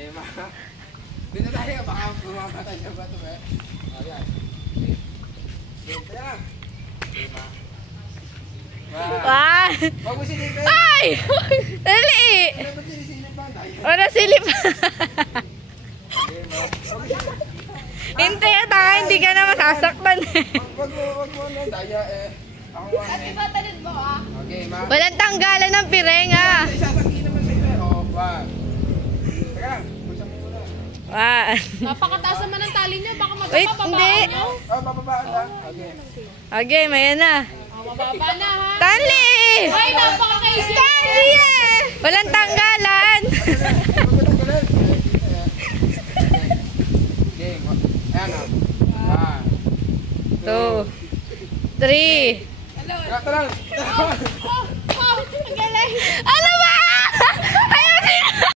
Game ma. Dito tayo, baka bumamatay na ba ito eh. Ayan. Game tayo. Game ma. Wow! Huwag mo silipin. Ay! Dali! Ano ba sinisilip ba? Wala silip. Game ma. Hintay at hindi ka na masasaktan eh. Huwag mo ano, daya eh. Ako nga At eh. iba talid mo ah. Okay ma. Walang tanggalan ng pireng ah. Isasangki naman sa iyo. Oh, wag. Teka, pusa mo muna. Wow! Napakataas naman ang tali niyo. Baka Wait, magpapababaan hindi. niyo. Oh, bababaan lang. Okay. Okay, maya na. Mababa na ha. Stanley! Ay, napaka-crazy. Stanley eh! Walang tanggalan. Game. Ayan o. 2, 3. Ito lang.